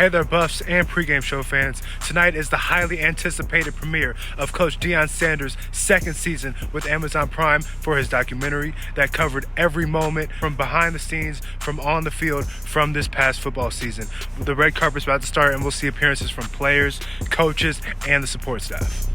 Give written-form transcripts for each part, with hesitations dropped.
Hey there, Buffs and Pregame show fans. Tonight is the highly anticipated premiere of Coach Deion Sanders' second season with Amazon Prime for his documentary that covered every moment from behind the scenes, from on the field, from this past football season. The red carpet's about to start, and we'll see appearances from players, coaches, and the support staff.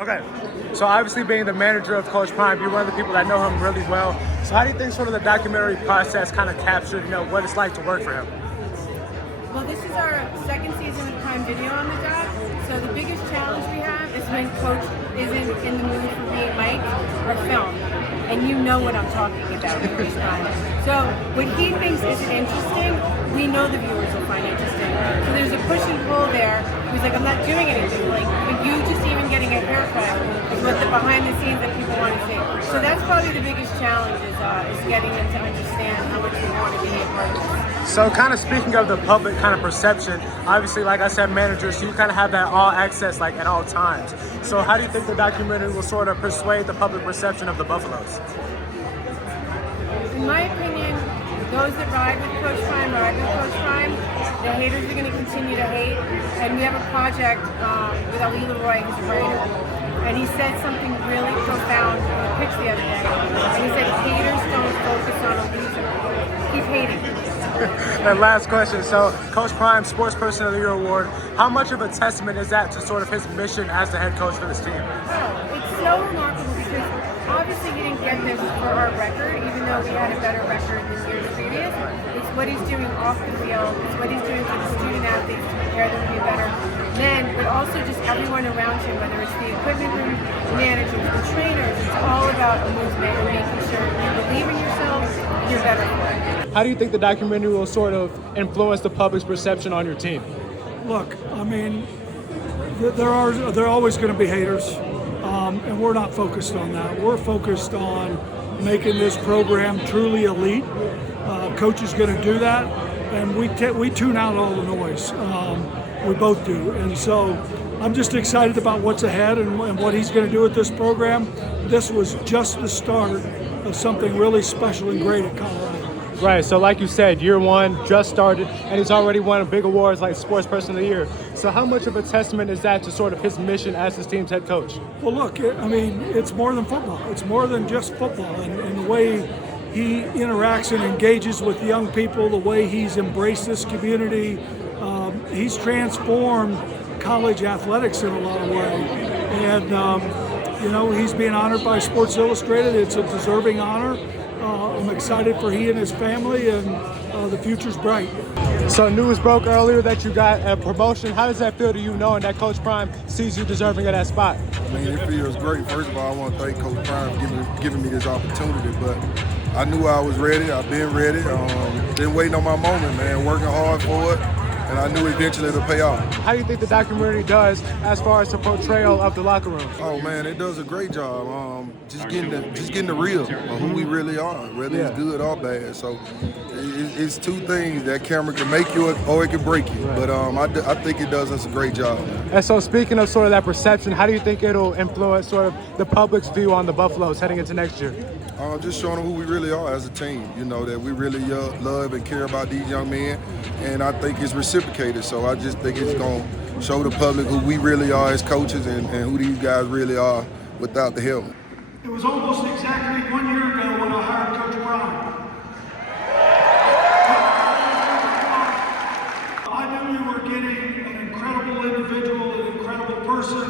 Okay, so obviously being the manager of Coach Prime, you're one of the people that know him really well. So how do you think sort of the documentary process kind of captured, what it's like to work for him? Well, this is our second season of Prime Video on the job. So the biggest challenge we have is when Coach isn't in the mood for being mic'd or filmed. And you know what I'm talking about with these times. So what he thinks isn't interesting, we know the viewers will find interesting. So there's a push and pull there. He's like, I'm not doing anything. Like, you just even getting a haircut is what the behind the scenes that people want to see. So that's probably the biggest challenge is getting them to understand how much we want to be a part of this. So kind of speaking of the public kind of perception, obviously, like I said, managers, you kind of have that all access like at all times. So how do you think the documentary will sort of persuade the public perception of the Buffaloes? In my opinion, those that ride with Coach Prime ride with Coach Prime. The haters are going to continue to hate. And we have a project with Ali Leroy, who's a writer. And he said something really profound on the pitch the other day. And he said, haters don't focus on a loser. Keep hating. And last question. So Coach Prime, Sports Person of the Year award, how much of a testament is that to sort of his mission as the head coach for this team? Oh, it's so remarkable because obviously he didn't get this for our record, even though we had a better record than years previous. It's what he's doing off the field. It's what he's doing for the student athletes to prepare them to be better men, but also just everyone around him, whether it's the equipment room managers, the trainers. It's all about a movement and making sure you believe in yourself and you're better for it. How do you think the documentary will sort of influence the public's perception on your team? Look, I mean, there are always going to be haters, and we're not focused on that. We're focused on making this program truly elite. Coach is going to do that, and we tune out all the noise. We both do, and so I'm just excited about what's ahead and what he's going to do with this program. This was just the start of something really special and great at Colorado. Right, so like you said, year one just started, and he's already won big awards like Sports Person of the Year. So how much of a testament is that to sort of his mission as his team's head coach? Well, look, I mean, it's more than football. It's more than just football, and the way he interacts and engages with young people, the way he's embraced this community, he's transformed college athletics in a lot of ways. And, he's being honored by Sports Illustrated. It's a deserving honor. I'm excited for he and his family, and the future's bright. So news broke earlier that you got a promotion. How does that feel to you knowing that Coach Prime sees you deserving of that spot? I mean, it feels great. First of all, I want to thank Coach Prime for giving me this opportunity, but I knew I was ready. I've been ready. Been waiting on my moment, man, working hard for it, and I knew eventually it'll pay off. How do you think the documentary does as far as the portrayal of the locker room? Oh man, it does a great job. Just getting the real of who we really are, whether it's good or bad. So it's two things: that camera can make you or it can break you. Right. But I think it does us a great job. And so speaking of sort of that perception, how do you think it'll influence sort of the public's view on the Buffaloes heading into next year? Just showing them who we really are as a team, that we really love and care about these young men, and I think it's reciprocated. So I just think it's going to show the public who we really are as coaches and who these guys really are without the helmet. It was almost exactly 1 year ago when I hired Coach Prime. I knew we were getting an incredible individual, an incredible person,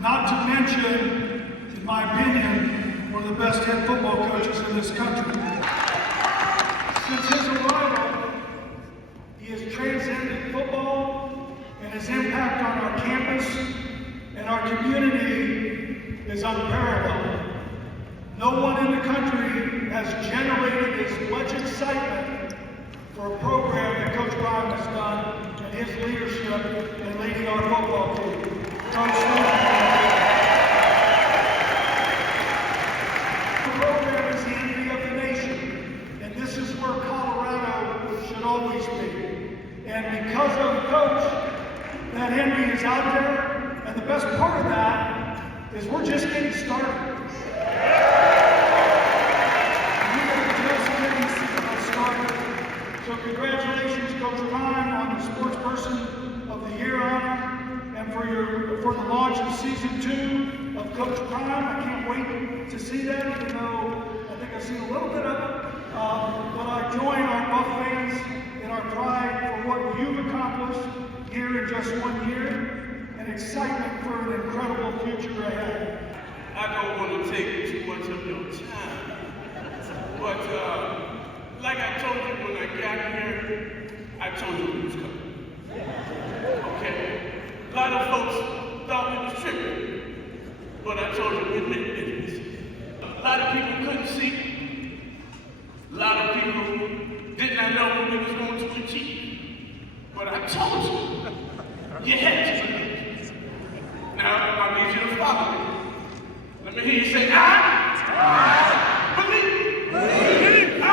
not to mention, in my opinion, one of the best head football coaches in this country. Since his arrival, he has transcended football, and his impact on our campus and our community is unparalleled. No one in the country has generated as much excitement for a program that Coach Prime has done, and his leadership in leading our football team. Coach, the program is the envy of the nation, and this is where Colorado should always be. And because of Coach, that envy is out there, and the best part of that is we're just getting started. So congratulations, Coach Prime, on the Sports Person of the Year honor, and for the launch of Season 2 of Coach Prime. I can't wait to see that, even though I think I've seen a little bit of it. But I join our Buff fans in our pride for what you've accomplished here in just 1 year, and excitement for an incredible future ahead. I don't want to take too much of your time, but like I told you when I got here, I told you we was coming. Okay? A lot of folks thought we was tripping, but I told you we meant business. A lot of people couldn't see. A lot of people did not know what we was going to achieve. But I told you, you had to believe. Now, I need you to follow me. Let me hear you say, I believe. Believe. I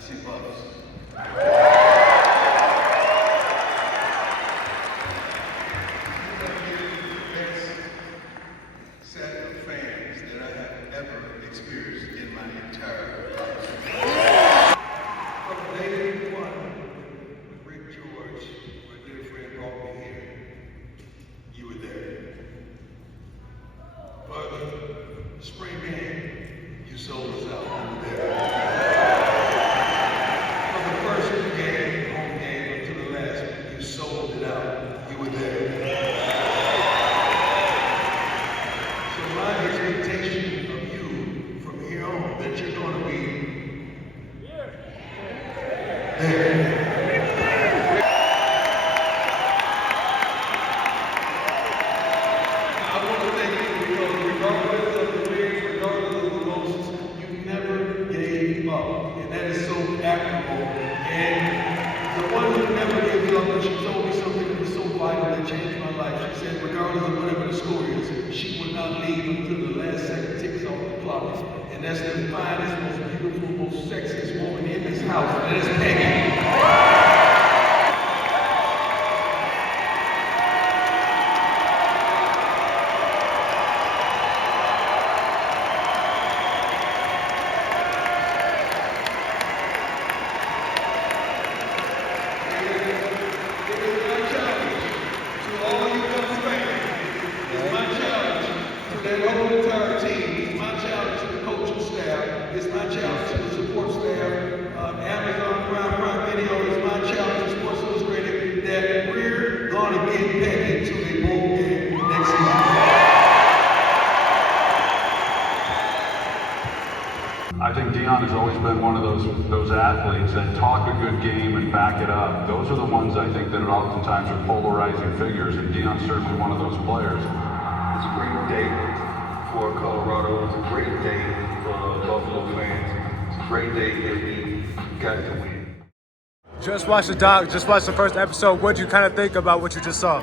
Sko Buffs. Set of fans that I have ever experienced in my entire life. From day one, when Rick George, my dear friend, brought me here, you were there. For the spring game, you sold us out, you were there. Changed my life. She said, regardless of whatever the score is, she would not leave until the last second ticks off the clock. And that's the finest, most beautiful, most sexiest woman in this house. And that is Peggy. I think Deion has always been one of those athletes that talk a good game and back it up. Those are the ones I think that oftentimes are polarizing figures, and Deion's certainly one of those players. It's a great day for Colorado. It's a great day for Buffalo fans. It's a great day that we got to win. Just watched the doc, just watched the first episode. What'd you kind of think about what you just saw?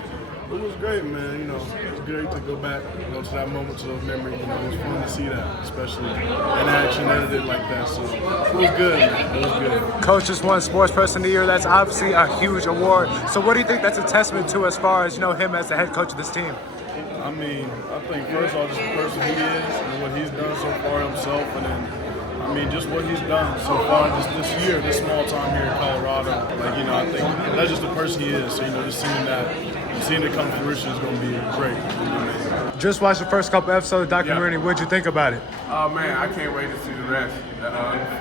It was great, man. You know, it's great to go back, to that moment, to those memories. You know, it was fun to see that, especially in action, edited like that. So it was good, man. It was good. Coach just won Sports Person of the Year. That's obviously a huge award. So what do you think that's a testament to as far as, him as the head coach of this team? I mean, I think first of all, just the person he is and what he's done so far himself, and then, I mean, just what he's done so far just this year, this small time here in Colorado. Like, you know, I think that's just the person he is. So, you know, just seeing it come to fruition is going to be great. Just watched the first couple episodes of the documentary. What'd you think about it? Oh man, I can't wait to see the rest.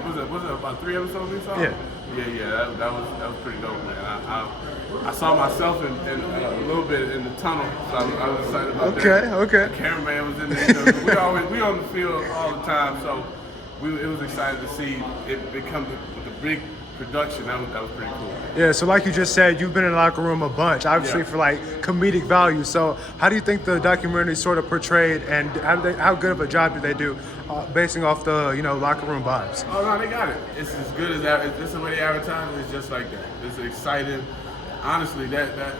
Was it about 3 episodes we saw? Yeah. Yeah, that was pretty dope, man. I saw myself in a little bit in the tunnel, so I was excited about that. Okay. The cameraman was in there. We on the field all the time, so it was excited to see it become the big production. That was pretty cool. Yeah, so like you just said, you've been in the locker room a bunch, obviously for like comedic value. So how do you think the documentary sort of portrayed, and how good of a job did they do basing off the locker room vibes? Oh no, they got it. It's as good as that. It's the way they advertise it. It's just like that. It's exciting. Honestly, that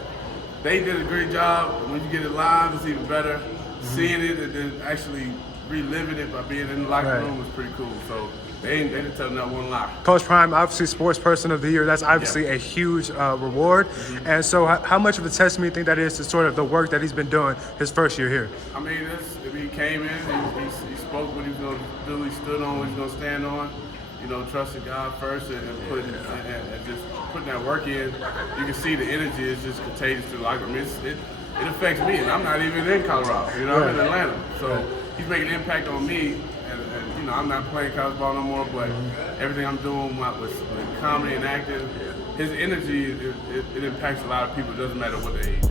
they did a great job. When you get it live, it's even better. Seeing it and then actually reliving it by being in the locker room was pretty cool. So they didn't tell not one lie. Coach Prime, obviously Sports Person of the Year. That's obviously a huge reward. And so how much of a testament do you think that is to sort of the work that he's been doing his first year here? I mean, he came in, he spoke what he was going to do, he stood on what he was going to stand on. You know, trusted God first and just putting that work in. You can see the energy is just contagious to the locker room. It affects me, and I'm not even in Colorado. I'm in Atlanta. So he's making an impact on me. And I'm not playing college ball no more, but everything I'm doing with comedy and acting, his energy, it impacts a lot of people. It doesn't matter what they age.